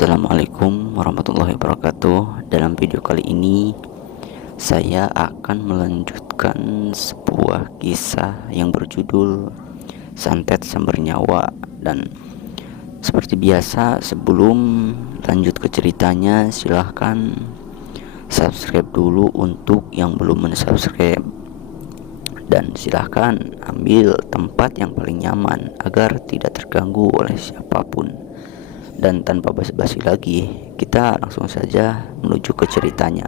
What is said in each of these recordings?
Assalamualaikum warahmatullahi wabarakatuh. Dalam video kali ini saya akan melanjutkan sebuah kisah yang berjudul Santet Sambar Nyawa. Dan seperti biasa, sebelum lanjut ke ceritanya, silahkan subscribe dulu untuk yang belum mensubscribe, dan silahkan ambil tempat yang paling nyaman agar tidak terganggu oleh siapapun. Dan tanpa basa-basi lagi, kita langsung saja menuju ke ceritanya.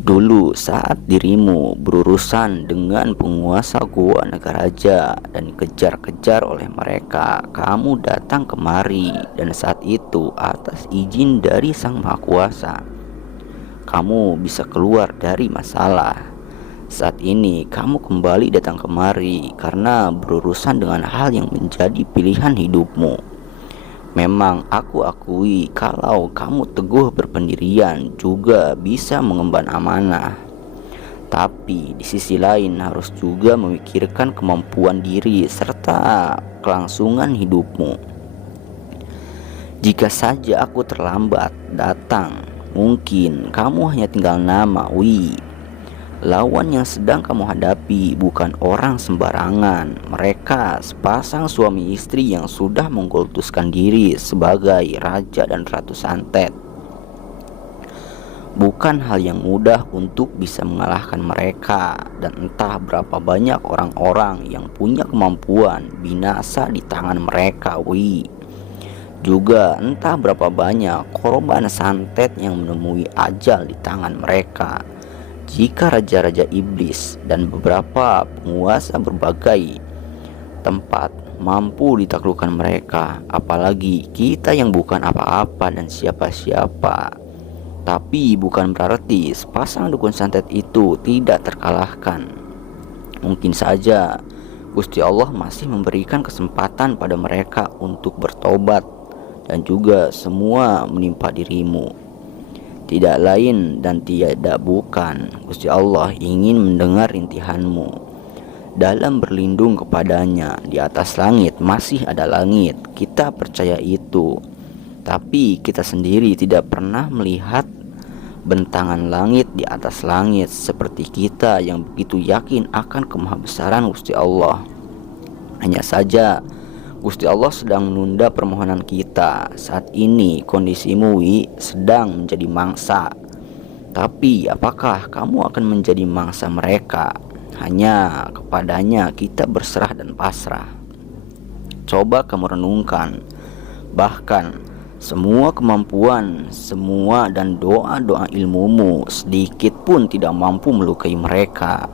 Dulu saat dirimu berurusan dengan penguasa gua negara raja dan dikejar-kejar oleh mereka, kamu datang kemari, dan saat itu atas izin dari Sang Maha Kuasa, kamu bisa keluar dari masalah. Saat ini kamu kembali datang kemari karena berurusan dengan hal yang menjadi pilihan hidupmu. Memang aku akui kalau kamu teguh berpendirian juga bisa mengemban amanah. Tapi di sisi lain harus juga memikirkan kemampuan diri serta kelangsungan hidupmu. Jika saja aku terlambat datang, mungkin kamu hanya tinggal nama. Lawan yang sedang kamu hadapi bukan orang sembarangan. Mereka sepasang suami istri yang sudah mengkultuskan diri sebagai raja dan ratu santet. Bukan hal yang mudah untuk bisa mengalahkan mereka, dan entah berapa banyak orang-orang yang punya kemampuan binasa di tangan mereka. Juga entah berapa banyak korban santet yang menemui ajal di tangan mereka. Jika raja-raja iblis dan beberapa penguasa berbagai tempat mampu ditaklukkan mereka, apalagi kita yang bukan apa-apa dan siapa-siapa. Tapi bukan berarti sepasang dukun santet itu tidak terkalahkan. Mungkin saja Gusti Allah masih memberikan kesempatan pada mereka untuk bertobat, dan juga semua menimpa dirimu. Tidak lain dan tiada bukan, Gusti Allah ingin mendengar rintihanmu. Dalam berlindung kepadanya, di atas langit masih ada langit. Kita percaya itu. Tapi kita sendiri tidak pernah melihat bentangan langit di atas langit seperti kita yang begitu yakin akan kemahabesaran Gusti Allah. Hanya saja Gusti Allah sedang menunda permohonan kita. Saat ini kondisimu sedang menjadi mangsa. Tapi apakah kamu akan menjadi mangsa mereka? Hanya kepadanya kita berserah dan pasrah. Coba kamu renungkan. Bahkan semua kemampuan, semua dan doa-doa ilmumu sedikit pun tidak mampu melukai mereka.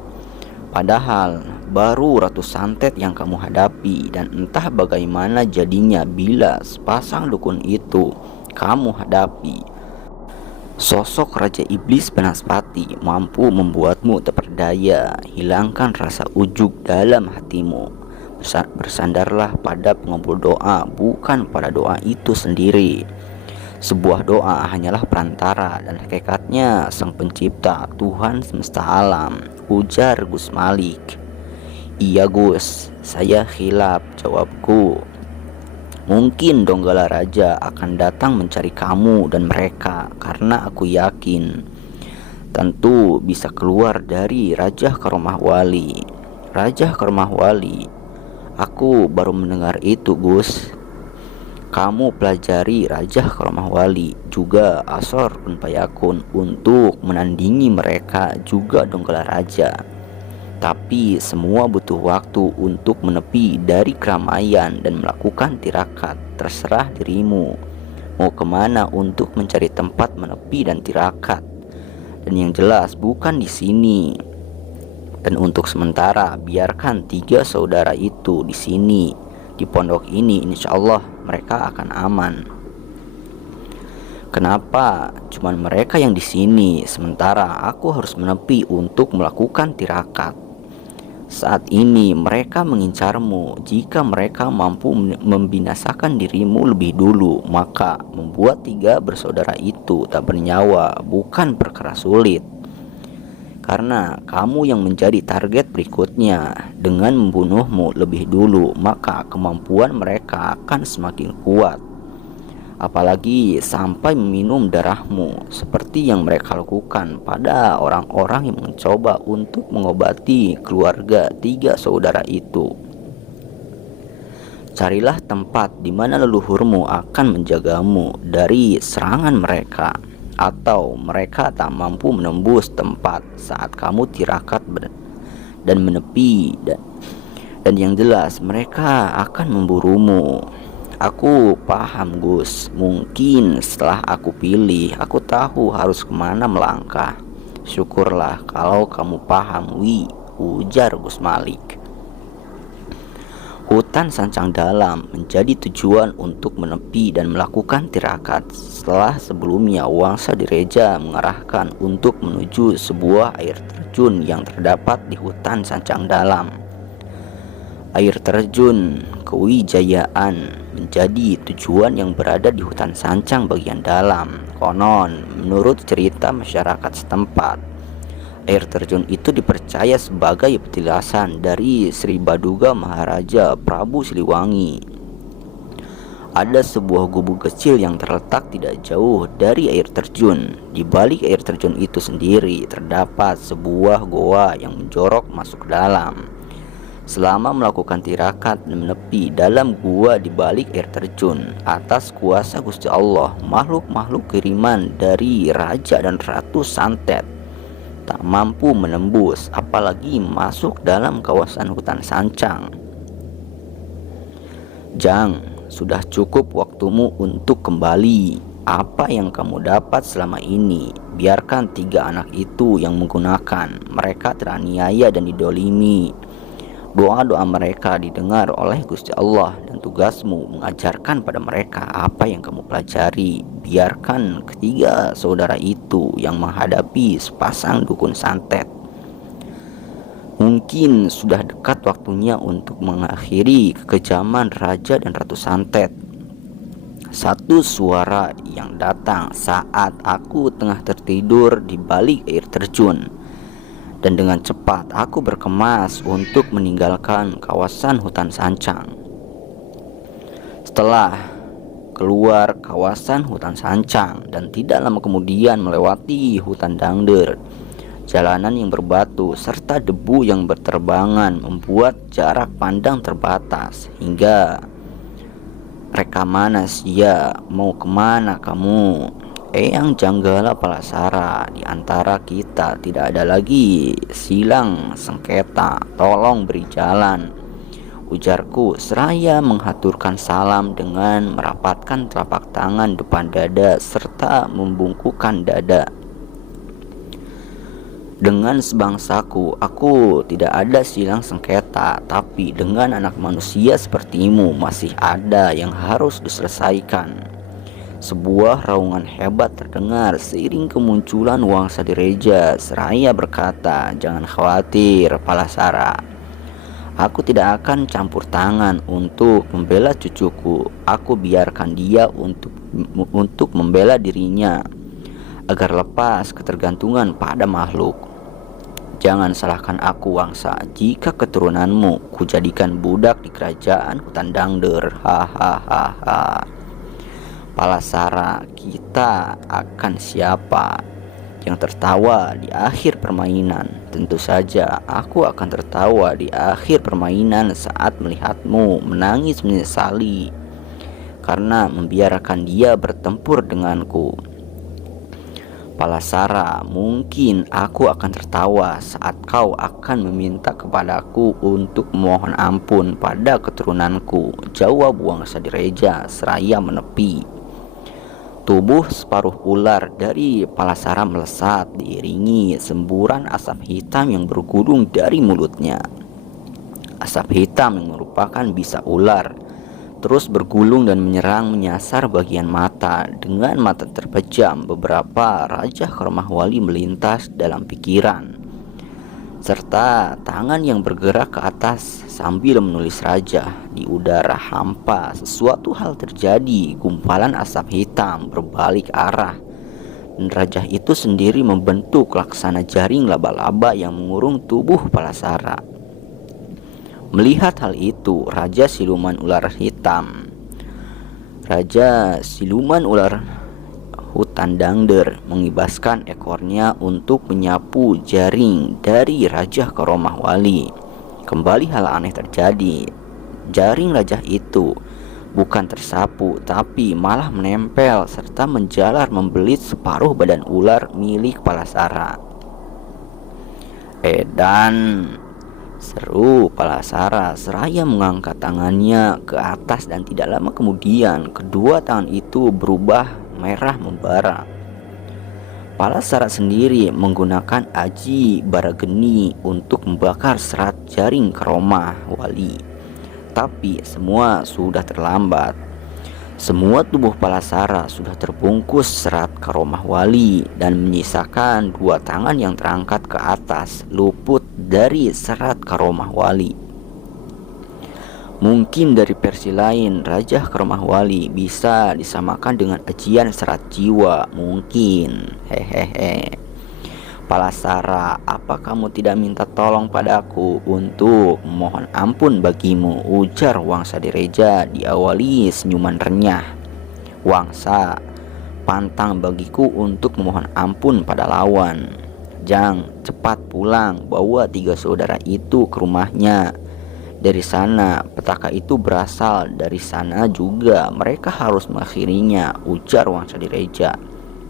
Padahal baru ratu santet yang kamu hadapi, dan entah bagaimana jadinya bila sepasang dukun itu kamu hadapi. Sosok Raja Iblis Banaspati mampu membuatmu terperdaya. Hilangkan rasa ujub dalam hatimu. Bersandarlah pada pengabul doa, bukan pada doa itu sendiri. Sebuah doa hanyalah perantara, dan hakikatnya Sang Pencipta, Tuhan semesta alam, ujar Gus Malik. Iya Gus, saya khilaf, jawabku. Mungkin Donggala Raja akan datang mencari kamu dan mereka, karena aku yakin tentu bisa keluar dari Raja Karomah Wali. Raja Karomah Wali, aku baru mendengar itu Gus. Kamu pelajari Raja Karomah Wali, juga Asor Kun Payakun untuk menandingi mereka, juga Donggala Raja. Tapi semua butuh waktu untuk menepi dari keramaian dan melakukan tirakat. Terserah dirimu mau kemana untuk mencari tempat menepi dan tirakat. Dan yang jelas bukan di sini. Dan untuk sementara biarkan 3 saudara itu di sini. Di pondok ini insya Allah mereka akan aman. Kenapa cuman mereka yang di sini, sementara aku harus menepi untuk melakukan tirakat? Saat ini mereka mengincarmu. Jika mereka mampu membinasakan dirimu lebih dulu, maka membuat 3 bersaudara itu tak bernyawa bukan perkara sulit. karena kamu yang menjadi target berikutnya. Dengan membunuhmu lebih dulu, maka kemampuan mereka akan semakin kuat, apalagi sampai meminum darahmu, seperti yang mereka lakukan pada orang-orang yang mencoba untuk mengobati keluarga tiga saudara itu. Carilah tempat di mana leluhurmu akan menjagamu dari serangan mereka, atau mereka tak mampu menembus tempat saat kamu tirakat dan menepi, dan yang jelas mereka akan memburumu. Aku paham Gus, mungkin setelah aku pilih, aku tahu harus kemana melangkah. Syukurlah kalau kamu paham Wi, ujar Gus Malik. Hutan Sancang Dalam menjadi tujuan untuk menepi dan melakukan tirakat setelah sebelumnya Wangsa Direja mengarahkan untuk menuju sebuah air terjun yang terdapat di hutan Sancang Dalam. Air terjun Kewijayaan menjadi tujuan yang berada di hutan Sancang bagian dalam. Konon, menurut cerita masyarakat setempat, air terjun itu dipercaya sebagai petilasan dari Sri Baduga Maharaja Prabu Siliwangi. Ada sebuah gubuk kecil yang terletak tidak jauh dari air terjun. Di balik air terjun itu sendiri terdapat sebuah goa yang menjorok masuk ke dalam. Selama melakukan tirakat dan menepi dalam gua di balik air terjun, atas kuasa Gusti Allah, makhluk-makhluk kiriman dari Raja dan Ratu Santet tak mampu menembus, apalagi masuk dalam kawasan hutan Sancang. Jang, sudah cukup waktumu untuk kembali. Apa yang kamu dapat selama ini? Biarkan tiga anak itu yang menggunakan. Mereka teraniaya dan didolimi. Doa-doa mereka didengar oleh Gusti Allah, dan tugasmu mengajarkan pada mereka apa yang kamu pelajari. Biarkan ketiga saudara itu yang menghadapi sepasang dukun santet. Mungkin sudah dekat waktunya untuk mengakhiri kekejaman Raja dan Ratu Santet. Satu suara yang datang saat aku tengah tertidur di balik air terjun, dan dengan cepat aku berkemas untuk meninggalkan kawasan hutan Sancang. Setelah keluar kawasan hutan Sancang dan tidak lama kemudian melewati hutan Dangder, jalanan yang berbatu serta debu yang berterbangan membuat jarak pandang terbatas. Hingga "Reka mana sia, mau kemana kamu? Eyang Janggala Palasara, di antara kita tidak ada lagi silang sengketa, tolong beri jalan," ujarku seraya menghaturkan salam dengan merapatkan telapak tangan depan dada serta membungkukkan dada. Dengan sebangsaku, aku tidak ada silang sengketa, tapi dengan anak manusia sepertimu masih ada yang harus diselesaikan. Sebuah raungan hebat terdengar seiring kemunculan Wangsa Direja seraya berkata, "Jangan khawatir, Palasara. Aku tidak akan campur tangan untuk membela cucuku. Aku biarkan dia untuk membela dirinya agar lepas ketergantungan pada makhluk. Jangan salahkan aku, Wangsa, jika keturunanmu kujadikan budak di kerajaan hutan Dangder. Hahaha. Palasara, kita akan siapa yang tertawa di akhir permainan? Tentu saja aku akan tertawa di akhir permainan saat melihatmu menangis menyesali karena membiarkan dia bertempur denganku. Palasara, mungkin aku akan tertawa saat kau akan meminta kepadaku untuk memohon ampun pada keturunanku, jawab Wangsa Direja seraya menepi. Tubuh separuh ular dari Palasara melesat diiringi semburan asap hitam yang bergulung dari mulutnya. Asap hitam yang merupakan bisa ular terus bergulung dan menyasar bagian mata. Dengan mata terpejam, beberapa Raja Karmahwali melintas dalam pikiran, serta tangan yang bergerak ke atas sambil menulis raja. Di udara hampa sesuatu hal terjadi. Gumpalan asap hitam berbalik arah dan raja itu sendiri membentuk laksana jaring laba-laba yang mengurung tubuh Palasara. Melihat hal itu, Raja Siluman Ular Hutan Dangder mengibaskan ekornya untuk menyapu jaring dari Raja Karomah Wali. Kembali hal aneh terjadi. Jaring raja itu bukan tersapu, tapi malah menempel serta menjalar membelit separuh badan ular milik Palasara. "Edan!" seru Palasara seraya mengangkat tangannya ke atas, dan tidak lama kemudian kedua tangan itu berubah merah membara. Palasara sendiri menggunakan aji barageni untuk membakar serat jaring Karomah Wali. Tapi semua sudah terlambat. Semua tubuh Palasara sudah terbungkus serat Karomah Wali dan menyisakan dua tangan yang terangkat ke atas luput dari serat Karomah Wali. Mungkin dari versi lain Raja Karomah Wali bisa disamakan dengan ajian serat jiwa, mungkin. Hehehe. "Palasara, apa kamu tidak minta tolong padaku untuk memohon ampun bagimu?" ujar Wangsa Direja diawali senyuman renyah. "Wangsa, pantang bagiku untuk memohon ampun pada lawan. Jang, cepat pulang, bawa tiga saudara itu ke rumahnya. Dari sana, petaka itu berasal, dari sana juga mereka harus mengakhirinya," ujar Wangsa Direja,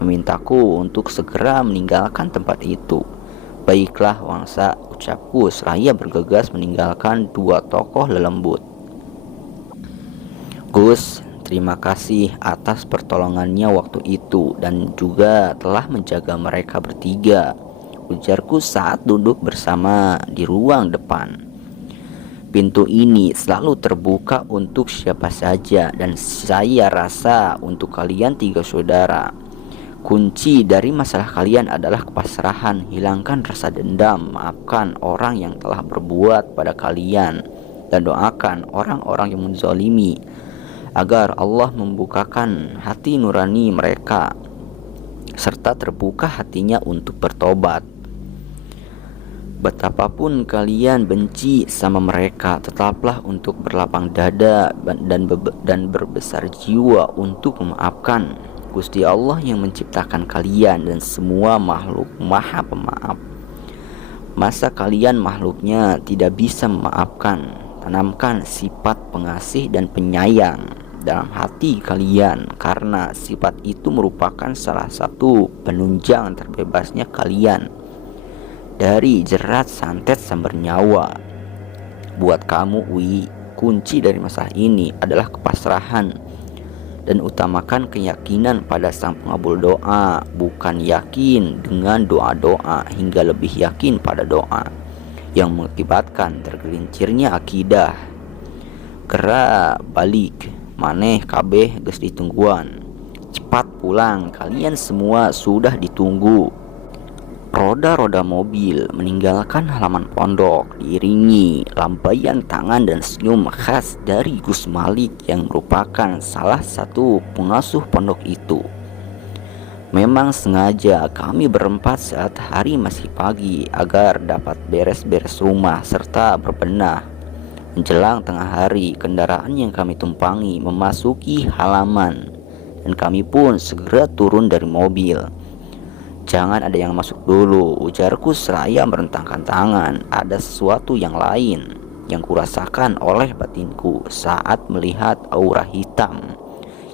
"memintaku untuk segera meninggalkan tempat itu." "Baiklah Wangsa," ucapku seraya bergegas meninggalkan dua tokoh lelembut. "Gus, terima kasih atas pertolongannya waktu itu dan juga telah menjaga mereka bertiga," ujarku saat duduk bersama di ruang depan. "Pintu ini selalu terbuka untuk siapa saja, dan saya rasa untuk kalian tiga saudara. Kunci dari masalah kalian adalah kepasrahan. Hilangkan rasa dendam, maafkan orang yang telah berbuat pada kalian, dan doakan orang-orang yang menzalimi agar Allah membukakan hati nurani mereka serta terbuka hatinya untuk bertobat. Betapapun kalian benci sama mereka, tetaplah untuk berlapang dada dan berbesar jiwa untuk memaafkan. Gusti Allah yang menciptakan kalian dan semua makhluk Maha Pemaaf. Masa kalian makhluknya tidak bisa memaafkan? Tanamkan sifat pengasih dan penyayang dalam hati kalian, karena sifat itu merupakan salah satu penunjang terbebasnya kalian dari jerat santet sumber nyawa. Buat kamu, Wi, kunci dari masalah ini adalah kepasrahan dan utamakan keyakinan pada Sang Pengabul doa, bukan yakin dengan doa-doa hingga lebih yakin pada doa yang mengakibatkan tergelincirnya akidah. Gerak balik maneh kabeh geus ditungguan. Cepat pulang, kalian semua sudah ditunggu." Roda-roda mobil meninggalkan halaman pondok, diiringi lambaian tangan dan senyum khas dari Gus Malik yang merupakan salah satu pengasuh pondok itu. Memang sengaja kami berempat saat hari masih pagi agar dapat beres-beres rumah serta berbenah. Menjelang tengah hari, kendaraan yang kami tumpangi memasuki halaman dan kami pun segera turun dari mobil. "Jangan ada yang masuk dulu," ujarku seraya merentangkan tangan. Ada sesuatu yang lain yang kurasakan oleh batinku saat melihat aura hitam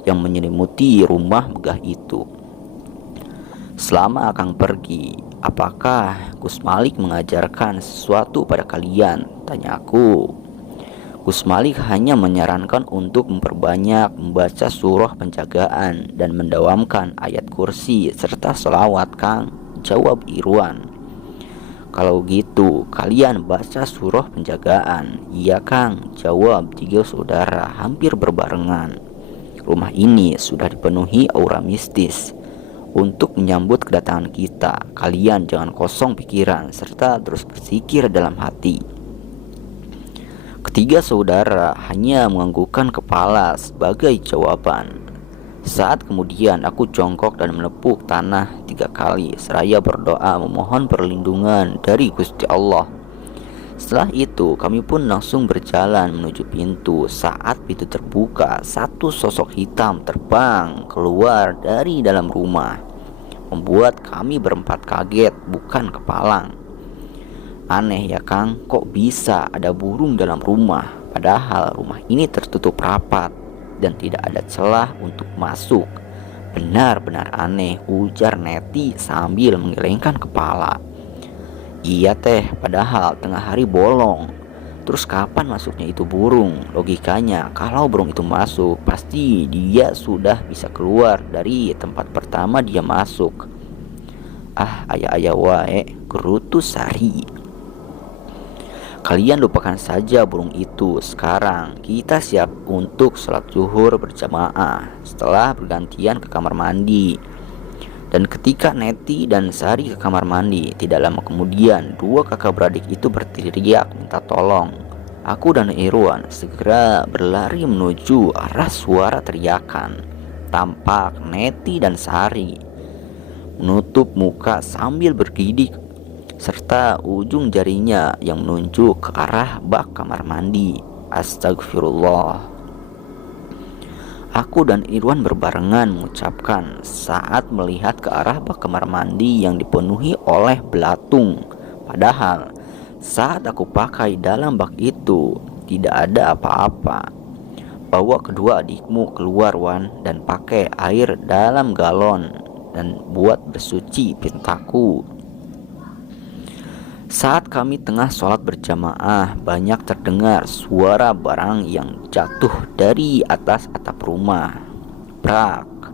yang menyelimuti rumah megah itu. "Selama Akang pergi, apakah Gus Malik mengajarkan sesuatu pada kalian?" tanyaku. Gus Malik hanya menyarankan untuk memperbanyak membaca surah penjagaan dan mendawamkan ayat kursi serta sholawat, Kang, jawab Irwan. "Kalau gitu kalian baca surah penjagaan." "Iya Kang," jawab tiga saudara hampir berbarengan. Rumah ini sudah dipenuhi aura mistis untuk menyambut kedatangan kita. Kalian jangan kosong pikiran serta terus berzikir dalam hati. Ketiga saudara hanya menganggukkan kepala sebagai jawaban. Saat kemudian aku jongkok dan menepuk tanah 3 kali seraya berdoa memohon perlindungan dari Gusti Allah. Setelah itu kami pun langsung berjalan menuju pintu. Saat pintu terbuka, satu sosok hitam terbang keluar dari dalam rumah, membuat kami berempat kaget bukan kepalang. Aneh ya Kang, kok bisa ada burung dalam rumah? Padahal rumah ini tertutup rapat dan tidak ada celah untuk masuk. Benar-benar aneh, ujar Neti sambil menggelengkan kepala. Iya teh, padahal tengah hari bolong. Terus kapan masuknya itu burung? Logikanya kalau burung itu masuk, pasti dia sudah bisa keluar dari tempat pertama dia masuk. Ah, ayah-ayah wae, gerutu sari. Kalian lupakan saja burung itu. Sekarang kita siap untuk sholat zuhur berjamaah setelah bergantian ke kamar mandi. Dan ketika Neti dan Sari ke kamar mandi, tidak lama kemudian dua kakak beradik itu berteriak minta tolong. Aku dan Irwan segera berlari menuju arah suara teriakan. Tampak Neti dan Sari menutup muka sambil bergidik serta ujung jarinya yang menunjuk ke arah bak kamar mandi. Astagfirullah. Aku dan Irwan berbarengan mengucapkan saat melihat ke arah bak kamar mandi yang dipenuhi oleh belatung. Padahal saat aku pakai dalam bak itu tidak ada apa-apa. Bawa kedua adikmu keluar Wan dan pakai air dalam galon dan buat bersuci pintaku. Saat kami tengah sholat berjamaah, banyak terdengar suara barang yang jatuh dari atas atap rumah. Prak.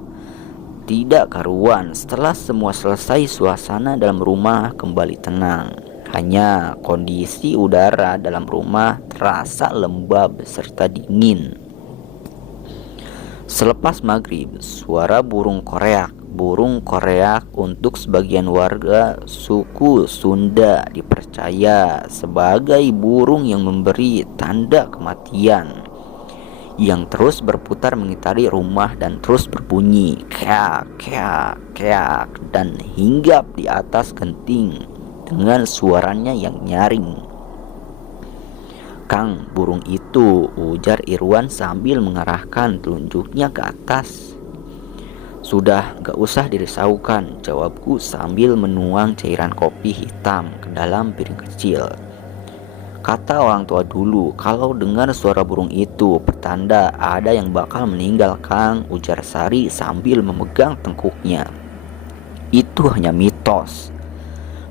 Tidak karuan, setelah semua selesai suasana dalam rumah kembali tenang. Hanya kondisi udara dalam rumah terasa lembab serta dingin. Selepas maghrib, suara burung koreak. Burung koreak untuk sebagian warga suku Sunda dipercaya sebagai burung yang memberi tanda kematian, yang terus berputar mengitari rumah dan terus berbunyi keak keak keak dan hinggap di atas genting dengan suaranya yang nyaring. Kang, burung itu, ujar Irwan sambil mengarahkan telunjuknya ke atas. Sudah, gak usah dirisaukan, jawabku sambil menuang cairan kopi hitam ke dalam piring kecil. Kata orang tua dulu, kalau dengar suara burung itu, pertanda ada yang bakal meninggal Kang, ujar Sari sambil memegang tengkuknya. Itu hanya mitos.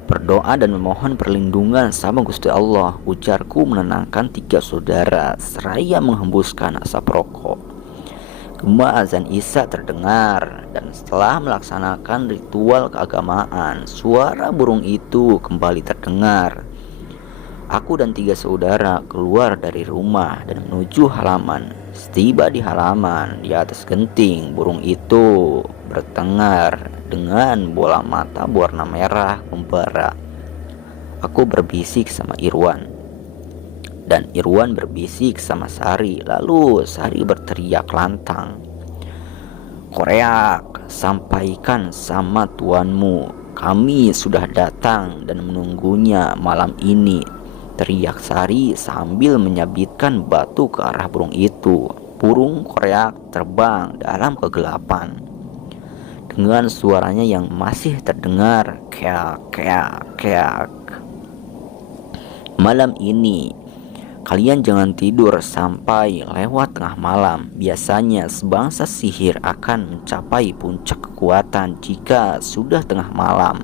Berdoa dan memohon perlindungan sama Gusti Allah, ujarku menenangkan 3 saudara seraya menghembuskan asap rokok. Gema azan Isya terdengar dan setelah melaksanakan ritual keagamaan, suara burung itu kembali terdengar. Aku dan 3 saudara keluar dari rumah dan menuju halaman. Setiba di halaman, di atas genting, burung itu bertengger dengan bola mata berwarna merah membara. Aku berbisik sama Irwan dan Irwan berbisik sama Sari. Lalu Sari berteriak lantang, "Koreak, sampaikan sama tuanmu, kami sudah datang dan menunggunya malam ini," teriak Sari sambil menyabitkan batu ke arah burung itu. Burung koreak terbang dalam kegelapan dengan suaranya yang masih terdengar keak keak keak. "Malam ini kalian jangan tidur sampai lewat tengah malam. Biasanya sebangsa sihir akan mencapai puncak kekuatan jika sudah tengah malam.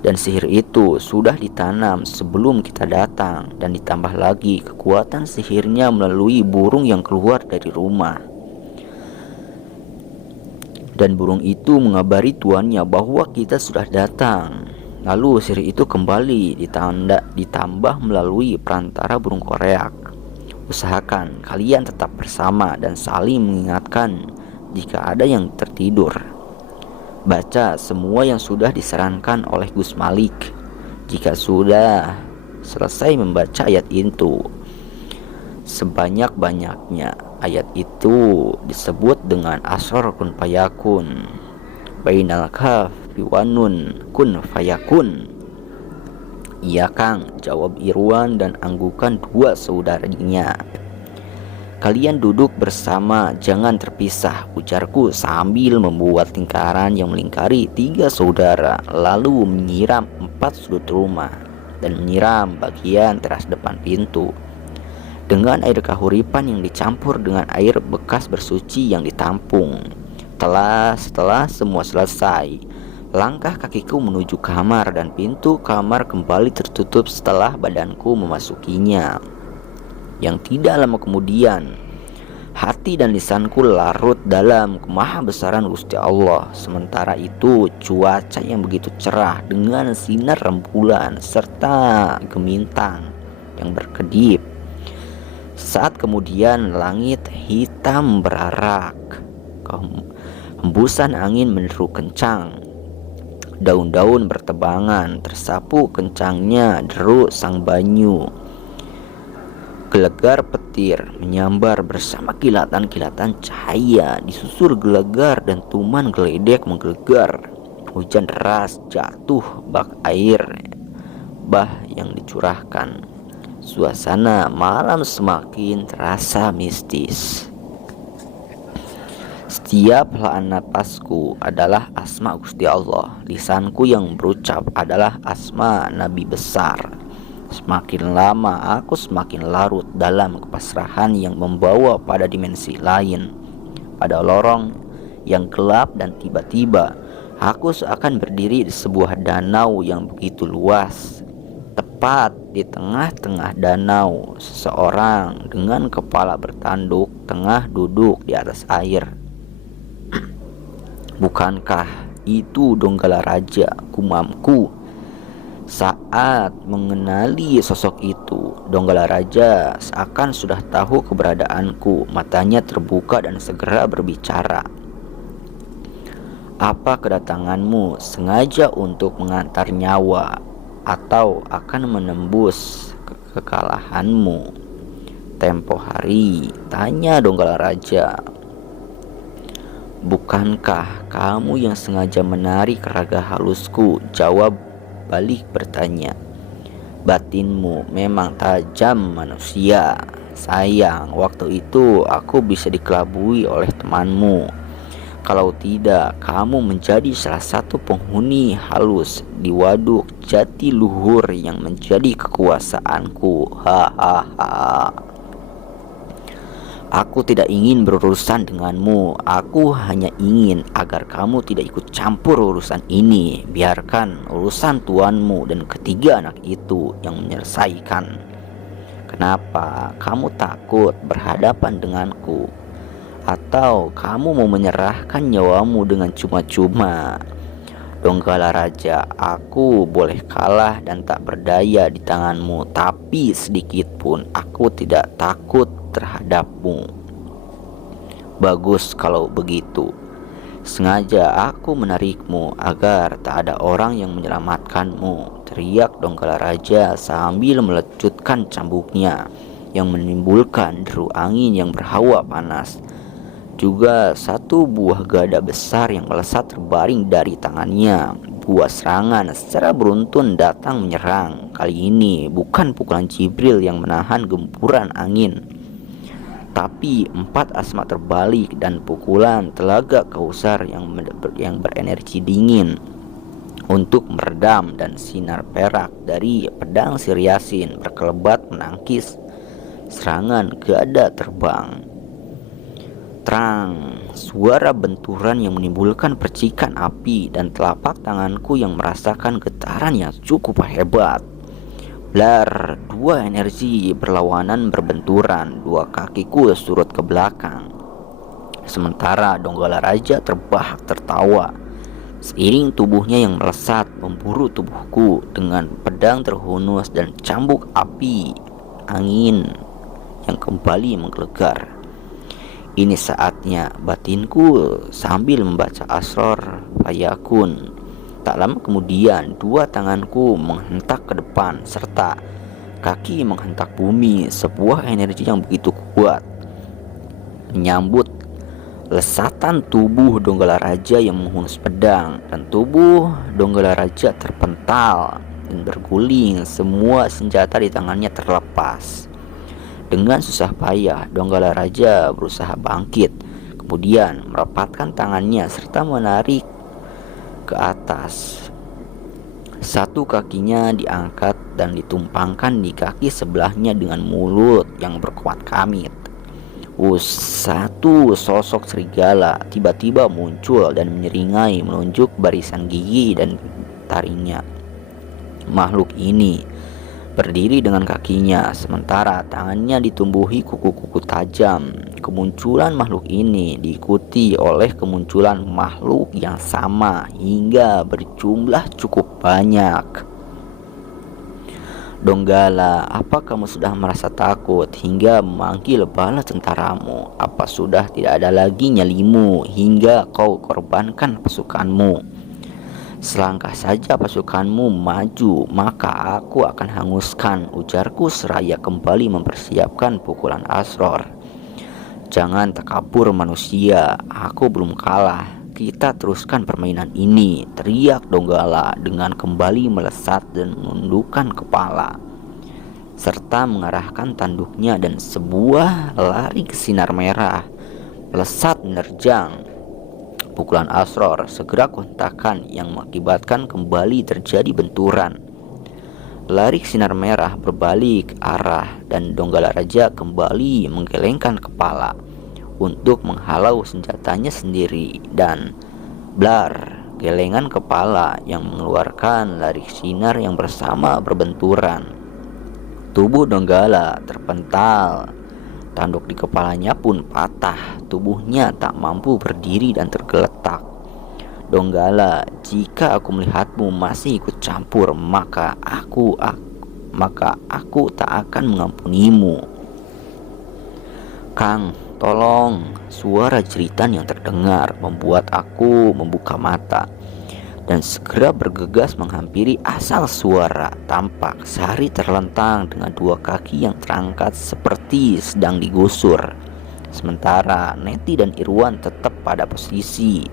Dan sihir itu sudah ditanam sebelum kita datang. Dan ditambah lagi kekuatan sihirnya melalui burung yang keluar dari rumah. Dan burung itu mengabari tuannya bahwa kita sudah datang. Lalu sihir itu kembali ditambah melalui perantara burung koreak. Usahakan kalian tetap bersama dan saling mengingatkan jika ada yang tertidur. Baca semua yang sudah disarankan oleh Gus Malik. Jika sudah selesai membaca ayat itu sebanyak-banyaknya, Ayat itu disebut dengan asror kun fayakun. Bainal kaf wa nun kun fayakun. Iya Kang, jawab Irwan dan anggukan dua saudaranya. Kalian duduk bersama, jangan terpisah, ujarku sambil membuat lingkaran yang melingkari tiga saudara, lalu menyiram 4 sudut rumah dan menyiram bagian teras depan pintu dengan air kahuripan yang dicampur dengan air bekas bersuci yang ditampung. Setelah semua selesai, langkah kakiku menuju kamar dan pintu kamar kembali tertutup setelah badanku memasukinya. Yang tidak lama kemudian, hati dan lisanku larut dalam kemahabesaran Gusti Allah. Sementara itu, cuaca yang begitu cerah dengan sinar rembulan serta gemintang yang berkedip. Saat kemudian langit hitam berarak, hembusan angin menderu kencang, daun-daun bertebangan tersapu kencangnya deru sang banyu. Gelegar petir menyambar bersama kilatan-kilatan cahaya, disusul gelegar dan tuman geledek menggelegar. Hujan deras jatuh bak air bah yang dicurahkan. Suasana malam semakin terasa mistis. Setiap helaan napasku adalah asma Gusti Allah. Lisanku yang berucap adalah asma Nabi besar. Semakin lama aku semakin larut dalam kepasrahan yang membawa pada dimensi lain, pada lorong yang gelap, dan tiba-tiba aku seakan berdiri di sebuah danau yang begitu luas. Tepat di tengah-tengah danau, seseorang dengan kepala bertanduk tengah duduk di atas air. Bukankah itu Donggala Raja, gumamku. Saat mengenali sosok itu, Donggala Raja seakan sudah tahu keberadaanku. Matanya terbuka dan segera berbicara. Apa kedatanganmu sengaja untuk mengantar nyawa atau akan menembus kekalahanmu? Tempo hari, tanya Donggala Raja. Bukankah kamu yang sengaja menarik raga halusku? Jawab balik bertanya. Batinmu memang tajam manusia. Sayang, waktu itu aku bisa dikelabui oleh temanmu. Kalau tidak, kamu menjadi salah satu penghuni halus di waduk Jatiluhur yang menjadi kekuasaanku. Hahaha. Aku tidak ingin berurusan denganmu. Aku hanya ingin agar kamu tidak ikut campur urusan ini. Biarkan urusan tuanmu dan ketiga anak itu yang menyelesaikan. Kenapa kamu takut berhadapan denganku? Atau kamu mau menyerahkan nyawamu dengan cuma-cuma? Donggala Raja, aku boleh kalah dan tak berdaya di tanganmu, tapi sedikit pun aku tidak takut terhadapmu. Bagus kalau begitu. Sengaja aku menarikmu agar tak ada orang yang menyelamatkanmu, teriak Donggala Raja sambil melecutkan cambuknya yang menimbulkan deru angin yang berhawa panas. Juga satu buah gada besar yang melesat terbaring dari tangannya. Buah serangan secara beruntun datang menyerang. Kali ini bukan pukulan Jibril yang menahan gempuran angin, tapi 4 asma terbalik dan pukulan telaga Kausar yang berenergi dingin untuk meredam, dan sinar perak dari pedang Sir Yasin berkelebat menangkis serangan gada terbang. Terang, suara benturan yang menimbulkan percikan api dan telapak tanganku yang merasakan getaran yang cukup hebat. Blar, 2 energi berlawanan berbenturan, 2 kakiku surut ke belakang. Sementara Donggala Raja terbahak tertawa. Seiring tubuhnya yang melesat memburu tubuhku dengan pedang terhunus dan cambuk api angin yang kembali menggelegar. Ini saatnya, batinku sambil membaca asror fayakun. Tak lama kemudian 2 tanganku menghentak ke depan serta kaki menghentak bumi, sebuah energi yang begitu kuat menyambut lesatan tubuh Donggala Raja yang menghunus pedang, dan tubuh Donggala Raja terpental dan berguling. Semua senjata di tangannya terlepas. Dengan susah payah Donggala Raja berusaha bangkit, kemudian merapatkan tangannya serta menarik ke atas. Satu kakinya diangkat dan ditumpangkan di kaki sebelahnya dengan mulut yang berkuat kamit. Satu sosok serigala tiba-tiba muncul dan menyeringai menunjuk barisan gigi dan taringnya. Makhluk ini berdiri dengan kakinya, sementara tangannya ditumbuhi kuku-kuku tajam. Kemunculan makhluk ini diikuti oleh kemunculan makhluk yang sama hingga berjumlah cukup banyak. Donggala, apa kamu sudah merasa takut hingga memanggil bala tentaramu? Apa sudah tidak ada lagi nyalimu hingga kau korbankan pasukanmu? Selangkah saja pasukanmu maju, maka aku akan hanguskan, ujarku seraya kembali mempersiapkan pukulan Asror. Jangan takabur manusia, aku belum kalah. Kita teruskan permainan ini, teriak Donggala dengan kembali melesat dan menundukkan kepala, serta mengarahkan tanduknya, dan sebuah lari ke sinar merah melesat menerjang pukulan Asror. Segera kontakan yang mengakibatkan kembali terjadi benturan. Lari sinar merah berbalik arah dan Donggala Raja kembali menggelengkan kepala untuk menghalau senjatanya sendiri, dan blar, gelengan kepala yang mengeluarkan lari sinar yang bersama berbenturan. Tubuh Donggala terpental, tanduk di kepalanya pun patah, tubuhnya tak mampu berdiri dan tergeletak. Donggala, jika aku melihatmu masih ikut campur, maka aku tak akan mengampunimu. Kang, tolong! Suara jeritan yang terdengar membuat aku membuka mata dan segera bergegas menghampiri asal suara. Tampak Sari terlentang dengan dua kaki yang terangkat seperti sedang digusur, sementara Neti dan Irwan tetap pada posisi,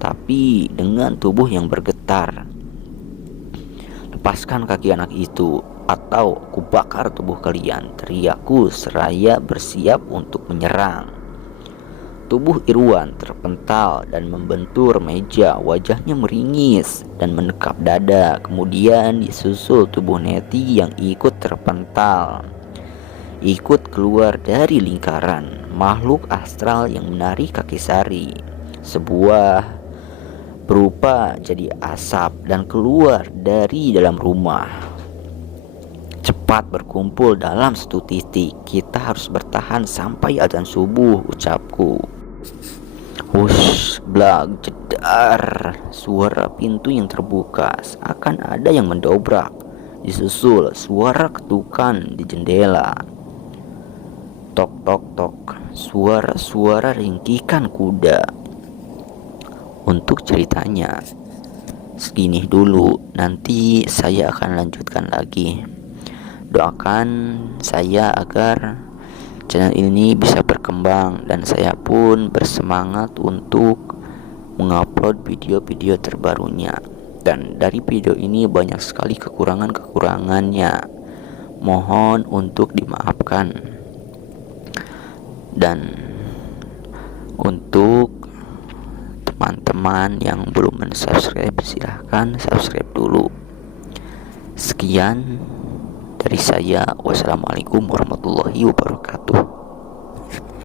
tapi dengan tubuh yang bergetar. Lepaskan kaki anak itu, atau kubakar tubuh kalian, teriakku seraya bersiap untuk menyerang. Tubuh Irwan terpental dan membentur meja, wajahnya meringis dan menekap dada. Kemudian disusul tubuh Neti yang ikut terpental, ikut keluar dari lingkaran makhluk astral yang menarik kaki Sari. Sebuah berupa jadi asap dan keluar dari dalam rumah. Cepat berkumpul dalam satu titik. Kita harus bertahan sampai azan subuh, ucapku. Wush, blag, jedar. Suara pintu yang terbuka, seakan ada yang mendobrak. Disusul suara ketukan di jendela. Tok tok tok. Suara-suara ringkikan kuda. Untuk ceritanya segini dulu, nanti saya akan lanjutkan lagi. Doakan saya agar channel ini bisa berkembang dan saya pun bersemangat untuk mengupload video-video terbarunya. Dan dari video ini banyak sekali kekurangan-kekurangannya, mohon untuk dimaafkan. Dan untuk teman-teman yang belum mensubscribe, silahkan subscribe dulu. Sekian dari saya, wassalamualaikum warahmatullahi wabarakatuh.